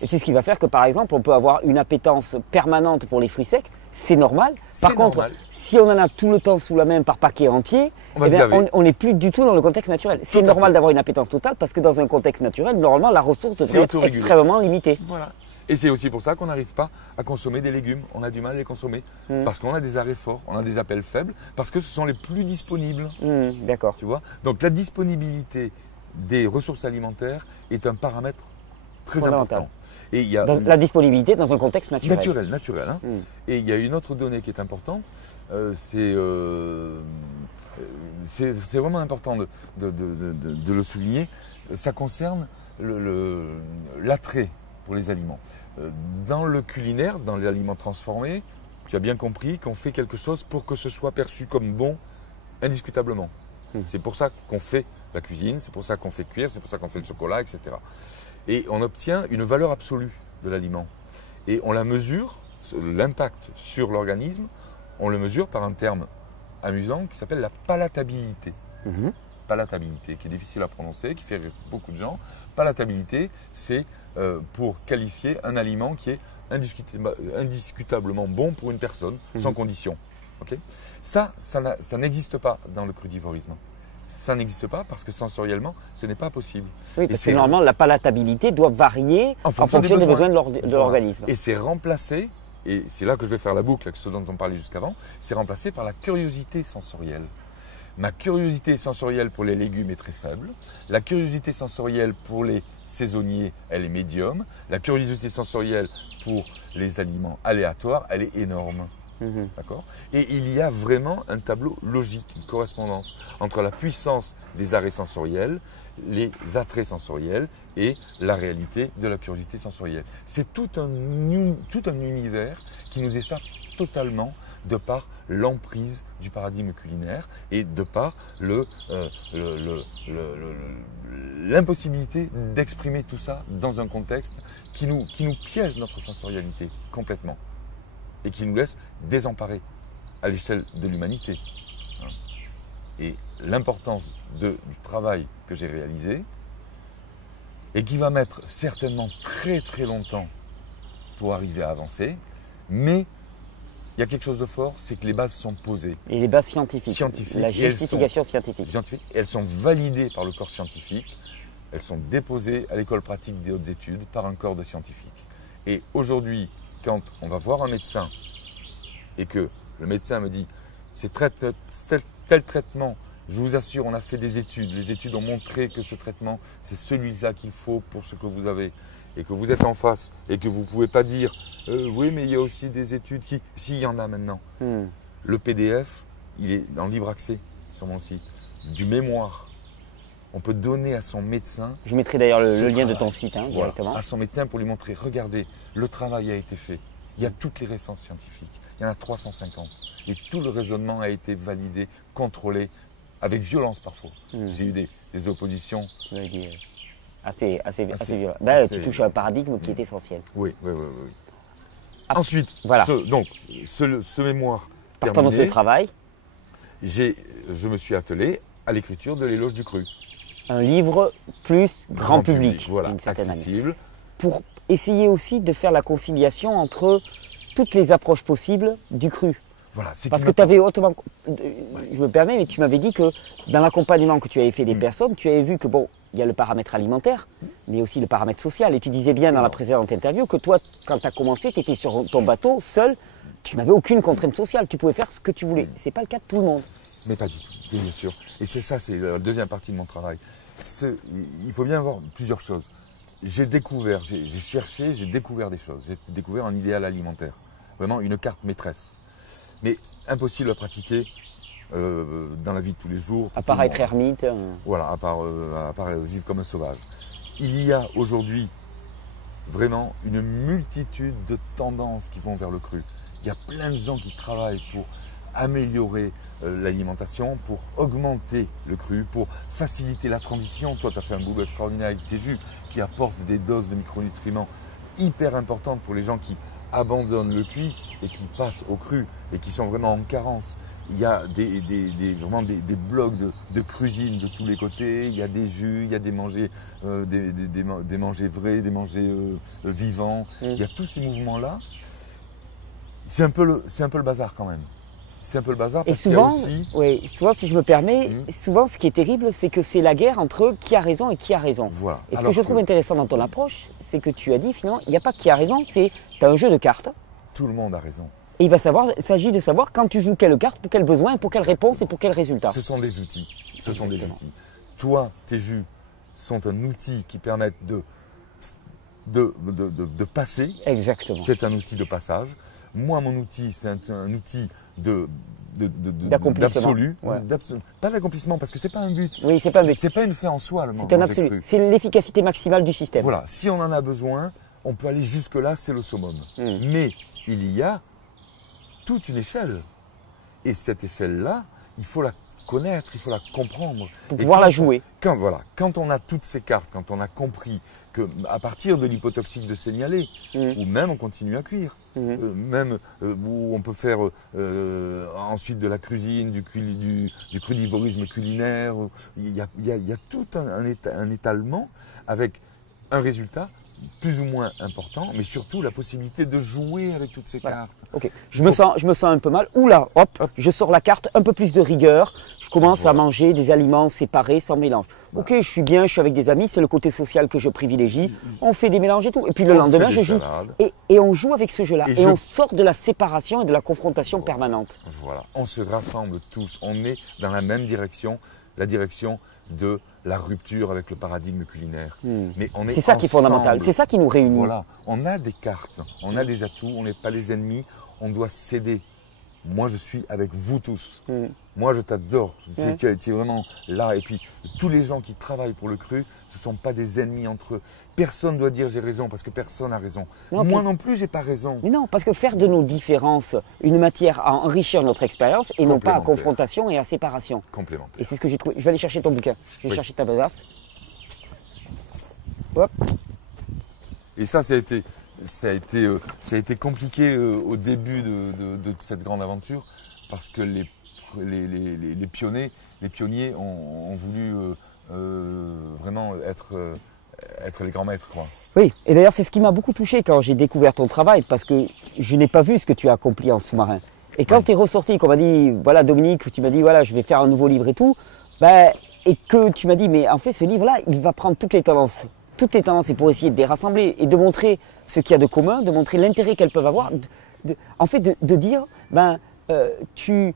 Et c'est ce qui va faire que, par exemple, on peut avoir une appétence permanente pour les fruits secs. C'est normal. Par contre, normal. si on en a tout le temps sous la main par paquet entier, On va se gaver. on n'est plus du tout dans le contexte naturel. C'est à normal fait. d'avoir une appétence totale parce que dans un contexte naturel, normalement, la ressource C'est devrait être autorégulé. extrêmement limitée. Voilà. Et c'est aussi pour ça qu'on n'arrive pas à consommer des légumes. On a du mal à les consommer parce qu'on a des arrêts forts, on a des appels faibles, parce que ce sont les plus disponibles. D'accord. Tu vois? Donc la disponibilité des ressources alimentaires est un paramètre très Fondamental. important. Et il y a La disponibilité dans un contexte naturel. naturel. Hein. Et il y a une autre donnée qui est importante, c'est vraiment important de le souligner. Ça concerne l'attrait pour les aliments. Dans le culinaire, dans les aliments transformés, tu as bien compris qu'on fait quelque chose pour que ce soit perçu comme bon, indiscutablement. C'est pour ça qu'on fait la cuisine, c'est pour ça qu'on fait cuire, c'est pour ça qu'on fait le chocolat, etc. Et on obtient une valeur absolue de l'aliment. Et on la mesure, l'impact sur l'organisme, on le mesure par un terme amusant qui s'appelle la palatabilité. Palatabilité, qui est difficile à prononcer, qui fait rire beaucoup de gens. Palatabilité, c'est pour qualifier un aliment qui est indiscutablement bon pour une personne, sans condition. Okay, ça n'existe pas dans le crudivorisme. Ça n'existe pas parce que sensoriellement, ce n'est pas possible. Oui, parce que normalement, la palatabilité doit varier en fonction des besoins de l'organisme. Et c'est remplacé, et c'est là que je vais faire la boucle avec ce dont on parlait jusqu'avant, c'est remplacé par la curiosité sensorielle. Ma curiosité sensorielle pour les légumes est très faible. La curiosité sensorielle pour les saisonniers, elle est médium. La curiosité sensorielle pour les aliments aléatoires, elle est énorme. D'accord ? Et il y a vraiment un tableau logique, une correspondance entre la puissance des arrêts sensoriels, les attraits sensoriels et la réalité de la curiosité sensorielle. C'est tout un univers qui nous échappe totalement de par l'emprise du paradigme culinaire et de par l'impossibilité d'exprimer tout ça dans un contexte qui nous piège notre sensorialité complètement et qui nous laisse désemparés à l'échelle de l'humanité. Et l'importance du travail que j'ai réalisé et qui va mettre certainement très très longtemps pour arriver à avancer, mais il y a quelque chose de fort, c'est que les bases sont posées. Et les bases scientifiques. La justification scientifique. Elles sont validées par le corps scientifique, elles sont déposées à l'école pratique des hautes études par un corps de scientifiques. Et aujourd'hui, quand on va voir un médecin et que le médecin me dit c'est tel traitement, je vous assure, on a fait des études, les études ont montré que ce traitement, c'est celui-là qu'il faut pour ce que vous avez, et que vous êtes en face et que vous ne pouvez pas dire oui mais il y a aussi des études qui… Si, il y en a maintenant. Le PDF, il est en libre accès sur mon site, du mémoire. On peut donner à son médecin. Je mettrai d'ailleurs le lien de ton site directement. Voilà, à son médecin pour lui montrer, regardez, le travail a été fait. Il y a toutes les références scientifiques. Il y en a 350. Et tout le raisonnement a été validé, contrôlé, avec violence parfois. J'ai eu des oppositions. Assez violentes. Tu touches à un paradigme qui est essentiel. Oui. Ensuite, voilà. ce mémoire partant de ce travail, je me suis attelé à l'écriture de l'éloge du cru. Un livre plus grand public, voilà, d'une certaine accessible. manière. Pour essayer aussi de faire la conciliation entre toutes les approches possibles du cru. Voilà, parce que tu avais autrement, je me permets, mais tu m'avais dit que dans l'accompagnement que tu avais fait des personnes, tu avais vu que bon, il y a le paramètre alimentaire, mais aussi le paramètre social. Et tu disais bien dans la précédente interview que toi, quand tu as commencé, tu étais sur ton bateau, seul, tu n'avais aucune contrainte sociale, tu pouvais faire ce que tu voulais. Ce n'est pas le cas de tout le monde. Mais pas du tout, bien sûr. Et c'est ça, c'est la deuxième partie de mon travail. Il faut bien voir plusieurs choses. J'ai découvert, j'ai cherché, j'ai découvert des choses. J'ai découvert un idéal alimentaire, vraiment une carte maîtresse. Mais impossible à pratiquer dans la vie de tous les jours. À part être ermite. Voilà, à part vivre comme un sauvage. Il y a aujourd'hui vraiment une multitude de tendances qui vont vers le cru. Il y a plein de gens qui travaillent pour améliorer l'alimentation, pour augmenter le cru, pour faciliter la transition. Toi, tu as fait un boulot extraordinaire avec tes jus qui apportent des doses de micronutriments hyper importantes pour les gens qui abandonnent le cuit et qui passent au cru et qui sont vraiment en carence. Il y a vraiment des blocs de cuisine de tous les côtés, il y a des jus, il y a des mangers, des mangers vrais, des mangers vivants. Il y a tous ces mouvements-là. C'est un peu le bazar quand même. C'est un peu le bazar parce qu'il y a aussi… souvent, si je me permets, souvent ce qui est terrible, c'est que c'est la guerre entre qui a raison et qui a raison. Voilà. Et ce que je trouve intéressant dans ton approche, c'est que tu as dit finalement, il n'y a pas qui a raison, c'est tu as un jeu de cartes. Tout le monde a raison. Et il s'agit de savoir quand tu joues quelle carte, pour quel besoin, pour quelle réponse et pour quel résultat. Ce sont des outils. Ce sont des outils. Toi, tes jus sont un outil qui permet de passer. Exactement. C'est un outil de passage. Moi, mon outil, c'est un outil d'accomplissement. Pas d'accomplissement, parce que c'est pas un but. Oui, c'est pas un but. C'est pas une fin en soi, le c'est un absolu. C'est l'efficacité maximale du système. Voilà. Si on en a besoin, on peut aller jusque-là, c'est le summum. Mais il y a toute une échelle. Et cette échelle-là, il faut la connaître, il faut la comprendre. Pour pouvoir la jouer. Quand on a toutes ces cartes, quand on a compris qu'à partir de l'hypotoxique de signaler, ou même on continue à cuire, même où on peut faire ensuite de la cuisine, du crudivorisme culinaire, il y a tout un étalement avec un résultat plus ou moins important, mais surtout la possibilité de jouer avec toutes ces cartes. Ok, je me sens un peu mal. Oula, hop, je sors la carte, un peu plus de rigueur. Je commence à manger des aliments séparés, sans mélange. Ok, je suis bien, je suis avec des amis, c'est le côté social que je privilégie. On fait des mélanges et tout. Et puis le lendemain, je joue. Et on joue avec ce jeu-là. Et on sort de la séparation et de la confrontation permanente. Voilà, on se rassemble tous. On est dans la même direction, la direction de la rupture avec le paradigme culinaire. Mais c'est ça qui est fondamental, c'est ça qui nous réunit. Voilà, on a des cartes, on a des atouts, on n'est pas les ennemis, on doit s'aider. Moi, je suis avec vous tous. Moi, je t'adore. Tu es vraiment là. Et puis, tous les gens qui travaillent pour le cru, ce ne sont pas des ennemis entre eux. Personne ne doit dire j'ai raison parce que personne n'a raison. Moi non plus, j'ai pas raison. Mais non, parce que faire de nos différences une matière à enrichir notre expérience et non pas à confrontation et à séparation. Complémentaire. Et c'est ce que j'ai trouvé. Je vais aller chercher ton bouquin. Je vais chercher ta besace. Hop. Et ça a été compliqué au début de cette grande aventure parce que les pionniers ont voulu vraiment être les grands maîtres, quoi. Oui, et d'ailleurs c'est ce qui m'a beaucoup touché quand j'ai découvert ton travail parce que je n'ai pas vu ce que tu as accompli en sous-marin. Et quand tu es ressorti, qu'on m'a dit, voilà Dominique, tu m'as dit, voilà je vais faire un nouveau livre et tout, et que tu m'as dit, mais en fait ce livre-là, il va prendre toutes les tendances et pour essayer de les rassembler et de montrer ce qu'il y a de commun, de montrer l'intérêt qu'elles peuvent avoir, de dire, tu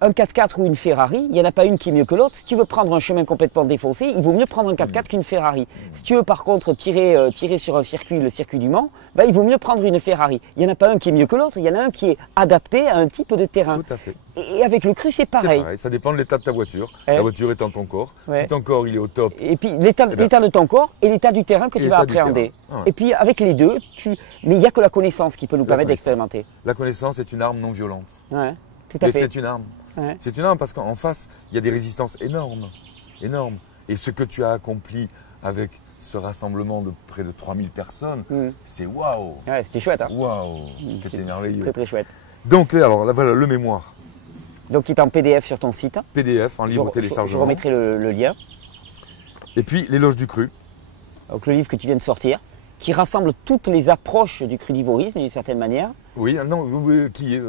un 4x4 ou une Ferrari, il n'y en a pas une qui est mieux que l'autre. Si tu veux prendre un chemin complètement défoncé, il vaut mieux prendre un 4x4 qu'une Ferrari. Si tu veux par contre tirer sur un circuit, le circuit du Mans, bah, il vaut mieux prendre une Ferrari. Il n'y en a pas un qui est mieux que l'autre, il y en a un qui est adapté à un type de terrain. Tout à fait. Et avec le cru, c'est pareil. Ça dépend de l'état de ta voiture. Ta voiture étant ton corps. Ouais. Si ton corps il est au top. Et puis l'état de ton corps et l'état du terrain que tu vas appréhender. Ah ouais. Et puis avec les deux, mais il n'y a que la connaissance qui peut nous permettre d'expérimenter. La connaissance est une arme non violente. Ouais, tout à Mais fait. c'est une arme. Ouais. C'est une arme parce qu'en face, il y a des résistances énormes. Énormes. Et ce que tu as accompli avec ce rassemblement de près de 3000 personnes, c'est waouh. Ouais, c'était chouette. Hein. Waouh. C'était merveilleux. Très très chouette. Donc alors là, voilà le mémoire. Donc il est en PDF sur ton site. PDF en libre téléchargement. Je remettrai le lien. Et puis l'éloge du cru. Donc le livre que tu viens de sortir, qui rassemble toutes les approches du crudivorisme d'une certaine manière. Oui, non,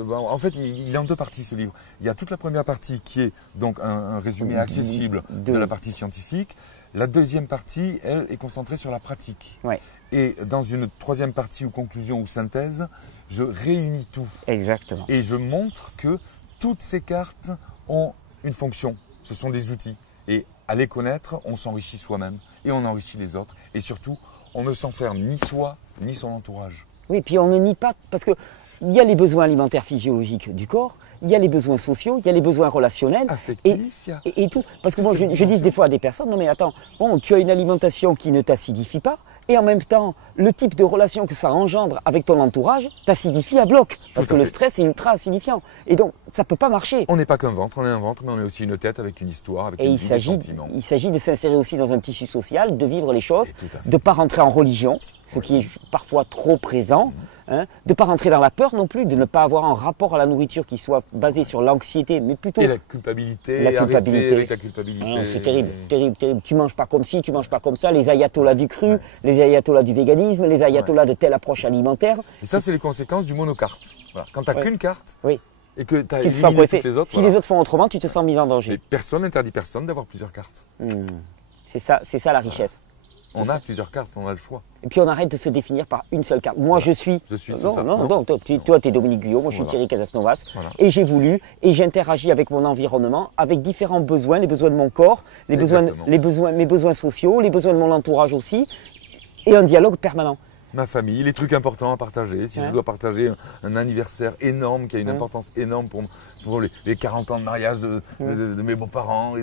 en fait, il est en deux parties ce livre. Il y a toute la première partie qui est donc un résumé accessible de la partie scientifique. La deuxième partie, elle, est concentrée sur la pratique. Ouais. Et dans une troisième partie ou conclusion ou synthèse, je réunis tout. Exactement. Et je montre que toutes ces cartes ont une fonction. Ce sont des outils. Et à les connaître, on s'enrichit soi-même et on enrichit les autres. Et surtout, on ne s'enferme ni soi, ni son entourage. Oui, puis on ne nie pas, parce qu'il y a les besoins alimentaires physiologiques du corps, il y a les besoins sociaux, il y a les besoins relationnels. Affectifs. Et tout. Parce que moi, je dis des fois à des personnes, non mais attends, bon, tu as une alimentation qui ne t'acidifie pas, et en même temps, le type de relation que ça engendre avec ton entourage t'acidifie à bloc. Parce que le stress est ultra acidifiant. Et donc, ça ne peut pas marcher. On n'est pas qu'un ventre, on est un ventre, mais on est aussi une tête avec une histoire, avec une vie, des sentiments. Il s'agit de s'insérer aussi dans un tissu social, de vivre les choses, de ne pas rentrer en religion, ce qui est parfois trop présent. Hein, de ne pas rentrer dans la peur non plus, de ne pas avoir un rapport à la nourriture qui soit basé sur l'anxiété, mais plutôt... Et la culpabilité, avec la culpabilité. C'est terrible, terrible, terrible. Tu manges pas comme ci, tu manges pas comme ça, les ayatollahs du cru, les ayatollahs du véganisme, les ayatollahs de telle approche alimentaire. Et ça, c'est les conséquences du monocarte. Voilà. Quand tu n'as qu'une carte, et que tu as éliminé toutes les autres... Si les autres font autrement, tu te sens mis en danger. Mais personne n'interdit personne d'avoir plusieurs cartes. C'est ça la richesse. On a plusieurs cartes, on a le choix. Et puis on arrête de se définir par une seule carte. Moi je suis. Non, toi tu es Dominique Guyot, moi je suis Thierry Casasnovas. Et j'ai voulu, et j'interagis avec mon environnement, avec différents besoins, les besoins de mon corps, mes besoins sociaux, les besoins de mon entourage aussi, et un dialogue permanent. Ma famille, les trucs importants à partager. Si je dois partager un anniversaire énorme qui a une importance énorme pour les 40 ans de mariage de mes beaux-parents,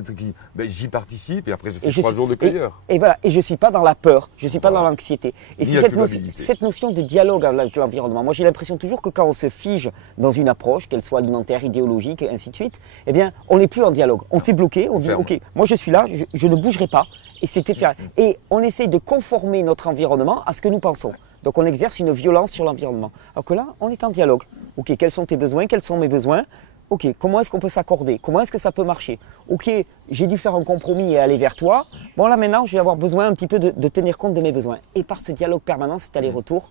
j'y participe et après je fais 3 jours de cueilleur. Et voilà, et je ne suis pas dans la peur, je ne suis pas dans l'anxiété. Et c'est cette notion de dialogue avec l'environnement. Moi j'ai l'impression toujours que quand on se fige dans une approche, qu'elle soit alimentaire, idéologique, et ainsi de suite, eh bien on n'est plus en dialogue. On s'est bloqué, on dit ok, moi je suis là, je ne bougerai pas. Et on essaye de conformer notre environnement à ce que nous pensons. Donc on exerce une violence sur l'environnement. Alors que là, on est en dialogue. Ok, quels sont tes besoins? Quels sont mes besoins? Ok, comment est-ce qu'on peut s'accorder? Comment est-ce que ça peut marcher? Ok, j'ai dû faire un compromis et aller vers toi. Bon là maintenant, je vais avoir besoin un petit peu de tenir compte de mes besoins. Et par ce dialogue permanent, cet aller-retour,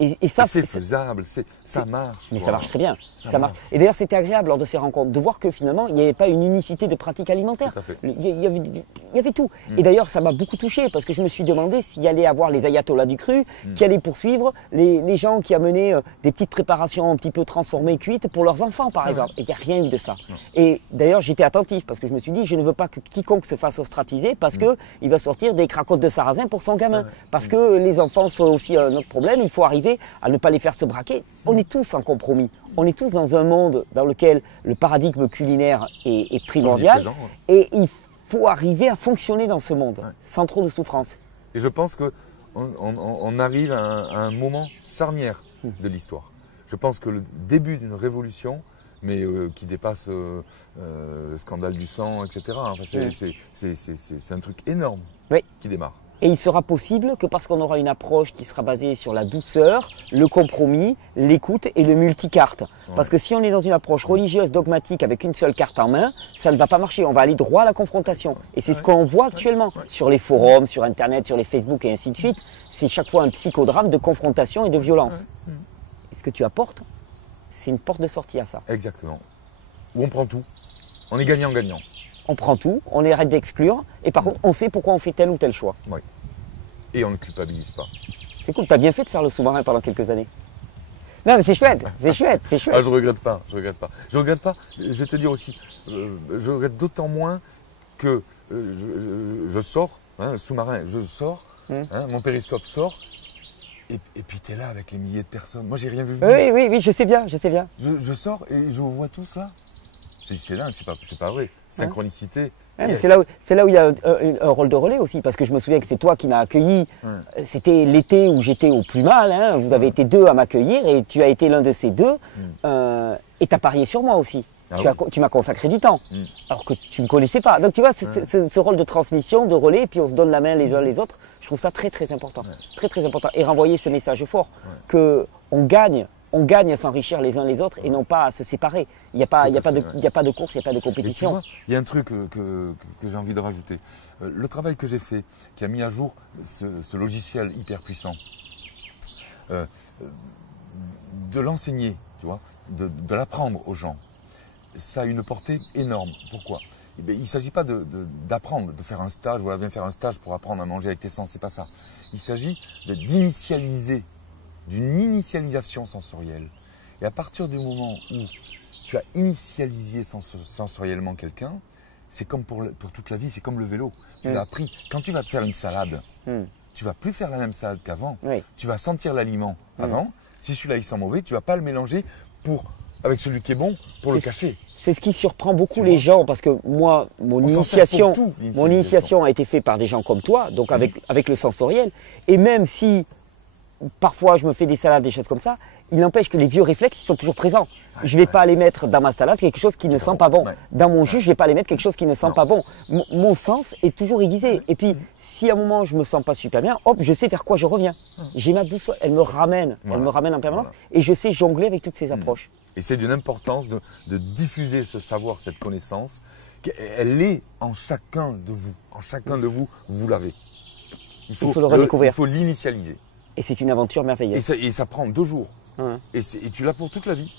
et ça, c'est faisable, ça marche. Mais ça marche très bien. Ça marche. Et d'ailleurs, c'était agréable lors de ces rencontres de voir que finalement, il n'y avait pas une unicité de pratique alimentaire. Il y avait tout. Et d'ailleurs, ça m'a beaucoup touché parce que je me suis demandé s'il y allait avoir les ayatollahs du cru qui allaient poursuivre les gens qui amenaient des petites préparations un petit peu transformées, cuites pour leurs enfants, par exemple. Et il n'y a rien eu de ça. Et d'ailleurs, j'étais attentif parce que je me suis dit, je ne veux pas que quiconque se fasse ostratiser parce qu'il va sortir des cracottes de sarrasin pour son gamin. Parce que les enfants sont aussi un autre problème. Il faut arriver à ne pas les faire se braquer. On est tous en compromis. On est tous dans un monde dans lequel le paradigme culinaire est primordial. Et il faut arriver à fonctionner dans ce monde sans trop de souffrance. Et je pense qu'on arrive à un moment charnière de l'histoire. Je pense que le début d'une révolution, mais qui dépasse le scandale du sang, etc. Enfin, c'est un truc énorme qui démarre. Et il sera possible que parce qu'on aura une approche qui sera basée sur la douceur, le compromis, l'écoute et le multicarte. Parce que si on est dans une approche religieuse, dogmatique, avec une seule carte en main, ça ne va pas marcher. On va aller droit à la confrontation. Et c'est ce qu'on voit actuellement sur les forums, sur Internet, sur les Facebook et ainsi de suite. C'est chaque fois un psychodrame de confrontation et de violence. Et ce que tu apportes, c'est une porte de sortie à ça. Exactement. Où on prend tout. On est gagnant-gagnant. On prend tout, on arrête d'exclure, et par contre, on sait pourquoi on fait tel ou tel choix. Oui. Et on ne culpabilise pas. C'est cool, tu as bien fait de faire le sous-marin pendant quelques années. Non, mais c'est chouette, c'est chouette, c'est chouette. Ah, je regrette pas, je regrette pas. Je regrette pas, je vais te dire aussi, je regrette d'autant moins que je sors, hein, sous-marin, je sors, hein, mon périscope sort, et puis tu es là avec les milliers de personnes. Moi, j'ai rien vu venir. Oui, je sais bien, je sais bien. Je sors et je vois tout ça. C'est dingue, c'est pas vrai. Synchronicité. Ouais, yes. C'est là où il y a un rôle de relais aussi, parce que je me souviens que c'est toi qui m'as accueilli. C'était l'été où j'étais au plus mal. Hein. Vous avez été deux à m'accueillir et tu as été l'un de ces deux. Et tu as parié sur moi aussi. Tu m'as consacré du temps, alors que tu ne me connaissais pas. Donc tu vois, ce rôle de transmission, de relais, et puis on se donne la main les uns les autres, je trouve ça très très important. Très très important. Et renvoyer ce message fort, qu'on gagne à s'enrichir les uns les autres et non pas à se séparer. Il n'y a pas de course, il n'y a pas de compétition. Il y a un truc que j'ai envie de rajouter. Le travail que j'ai fait, qui a mis à jour ce logiciel hyper puissant, de l'enseigner, tu vois, de l'apprendre aux gens, ça a une portée énorme. Pourquoi ? Il ne s'agit pas d'apprendre, de faire un stage, voilà, viens faire un stage pour apprendre à manger avec tes sens, c'est pas ça. Il s'agit d'initialiser, d'une initialisation sensorielle. Et à partir du moment où tu as initialisé sensoriellement quelqu'un, c'est comme pour toute la vie, c'est comme le vélo. Tu l'as appris. Quand tu vas te faire une salade, tu vas plus faire la même salade qu'avant. Tu vas sentir l'aliment avant. Si celui-là il sent mauvais, tu vas pas le mélanger avec celui qui est bon pour le cacher. C'est ce qui surprend beaucoup les gens, parce que moi, mon initiation a été faite par des gens comme toi, donc avec le sensoriel. Et même si parfois je me fais des salades, des choses comme ça, il n'empêche que les vieux réflexes ils sont toujours présents. Je ne vais pas aller mettre dans ma salade quelque chose qui ne sent pas bon. Dans mon jus, je ne vais pas aller mettre quelque chose qui ne sent pas bon. Mon sens est toujours aiguisé. Et puis, si à un moment je ne me sens pas super bien, hop, je sais vers quoi je reviens. J'ai ma boussole, elle me ramène en permanence et je sais jongler avec toutes ces approches. Et c'est d'une importance de diffuser ce savoir, cette connaissance. Elle est en chacun de vous. En chacun de vous, vous l'avez. Il faut le redécouvrir. Il faut l'initialiser. Et c'est une aventure merveilleuse. Et ça prend 2 jours. Et tu l'as pour toute la vie.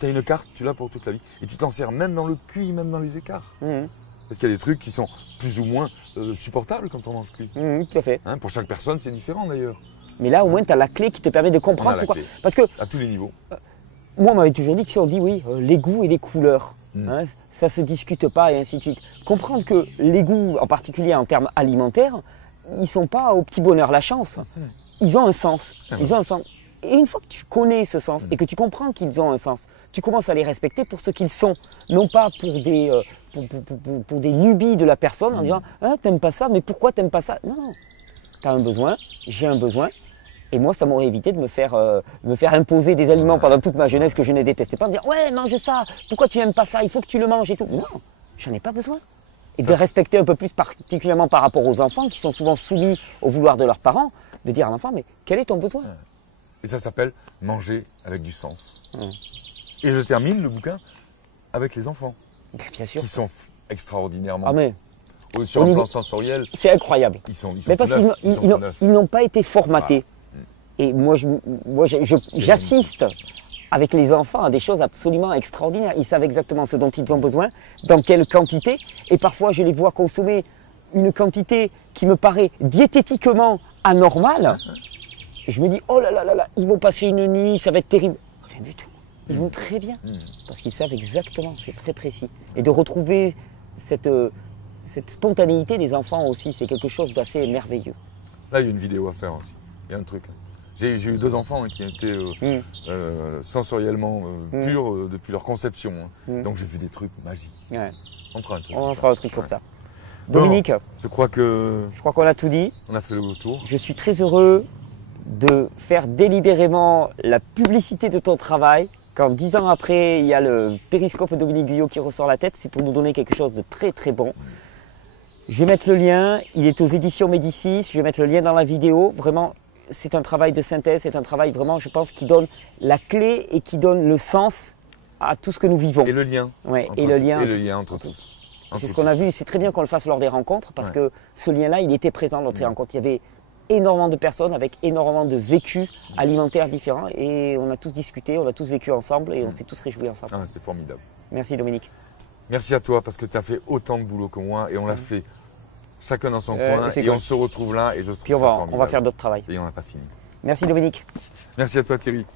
Tu as une carte, tu l'as pour toute la vie. Et tu t'en sers même dans le cuit, même dans les écarts. Parce qu'il y a des trucs qui sont plus ou moins supportables quand on mange cuit. Tout à fait. Hein, pour chaque personne, c'est différent d'ailleurs. Mais là, au moins, tu as la clé qui te permet de comprendre pourquoi. Parce que, à tous les niveaux. Moi, on m'avait toujours dit que si on dit oui, les goûts et les couleurs, ça ne se discute pas et ainsi de suite. Comprendre que les goûts, en particulier en termes alimentaires, ils ne sont pas au petit bonheur la chance. Ils ont un sens. Ils ont un sens. Et une fois que tu connais ce sens et que tu comprends qu'ils ont un sens, tu commences à les respecter pour ce qu'ils sont. Non pas pour des lubies de la personne en disant ah, « t'aimes pas ça, mais pourquoi t'aimes pas ça ?» Non, non. Tu as un besoin, j'ai un besoin. Et moi, ça m'aurait évité de me faire imposer des aliments pendant toute ma jeunesse que je ne détestais pas. Me dire « Ouais, mange ça, pourquoi tu n'aimes pas ça, il faut que tu le manges et tout. » Non, j'en ai pas besoin. Et de respecter un peu plus, particulièrement par rapport aux enfants qui sont souvent soumis au vouloir de leurs parents, de dire à l'enfant « Mais quel est ton besoin ?» Et ça s'appelle manger avec du sens. Et je termine le bouquin avec les enfants. Bien sûr. Qui sont extraordinairement. Ah mais sur le plan sensoriel. C'est incroyable. Ils sont mais parce qu'ils n'ont pas été formatés. Et moi, j'assiste avec les enfants à des choses absolument extraordinaires. Ils savent exactement ce dont ils ont besoin, dans quelle quantité. Et parfois, je les vois consommer une quantité qui me paraît diététiquement anormale. Et je me dis, oh là là là là, ils vont passer une nuit, ça va être terrible. Rien du tout. Ils vont très bien. Parce qu'ils savent exactement, c'est très précis. Et de retrouver cette spontanéité des enfants aussi, c'est quelque chose d'assez merveilleux. Là, il y a une vidéo à faire aussi. Il y a un truc. J'ai eu 2 enfants qui étaient sensoriellement purs depuis leur conception. Donc j'ai vu des trucs magiques. Ouais. On fera un truc. On fera un truc comme ça. Dominique, je crois qu'on a tout dit. On a fait le tour. Je suis très heureux de faire délibérément la publicité de ton travail. Quand 10 ans après, il y a le périscope Dominique Guyot qui ressort la tête, c'est pour nous donner quelque chose de très très bon. Je vais mettre le lien, il est aux éditions Médicis, je vais mettre le lien dans la vidéo. Vraiment, c'est un travail de synthèse, c'est un travail vraiment, je pense, qui donne la clé et qui donne le sens à tout ce que nous vivons. Et le lien. Ouais, et le lien entre tous. C'est ce qu'on a vu, c'est très bien qu'on le fasse lors des rencontres parce que ce lien-là, il était présent lors des rencontres. Il y avait énormément de personnes avec énormément de vécus alimentaires différents et on a tous discuté, on a tous vécu ensemble et on s'est tous réjouis ensemble. Ah, c'est formidable. Merci Dominique. Merci à toi parce que tu as fait autant de boulot que moi et on l'a fait chacun dans son coin et on se retrouve là et je trouve ça formidable. On va faire d'autres travail. Et on n'a pas fini. Merci Dominique. Merci à toi Thierry.